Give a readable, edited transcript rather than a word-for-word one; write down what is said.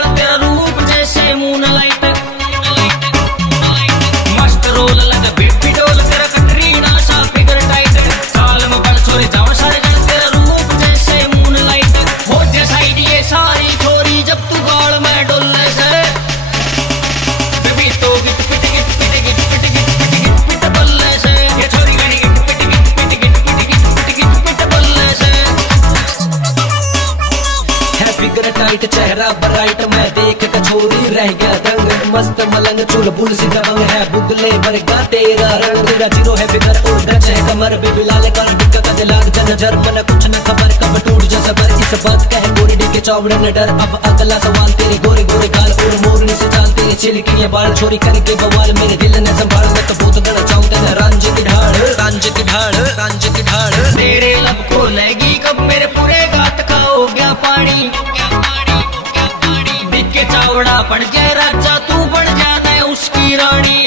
जल तेरा रूप जैसे मूनलाइट, मस्त रोल लगा बेबी डोल तेरा कटरीना सा फिगर टाइट, साल में बड़ छोरी जाऊं सारे जल तेरा रूप जैसे मूनलाइट, हो जा साइड ये सारी छोरी जब तू गाल में डोले से, बेबी तो गिट पिट गिट पिट गिट पिट गिट पिट गिट पिट बल्ले से, ये छोरी गणी गिट पिट गिट पिट गिट पिट गिट पिट गिट पिट बल्ले से। है फिगर टाइट चेहरा ब्राइट मैं देख के छोरी रह गया दंग, मस्त मलंग चुल बुल सी दबंग है बुगले वर्गा तेरा रंग, तेरा जीरो है फिगर और गच है कमर बेबी लाल कर टिक्का का दिलाग नजर मन कुछ न खबर कब टूट जा सबर, इस बात का है गोरी के चौड़े न डर। अब अगला सवाल तेरे गोरे गोरे गाल और मोरनी से चाल तेरे चिलकी बाल छोरी करके बवाल मेरे दिल ने संभाल मैं तो बहुत गणा चाहूं तेरा रांझ की ढाल रांझ की ढाल रांझ की ढाल, तेरे लब को लेगी कब मेरे पूरे गात का हो गया पानी, बिक के चावड़ा पड़ जाए राजा तू बढ़ जाता है उसकी रानी।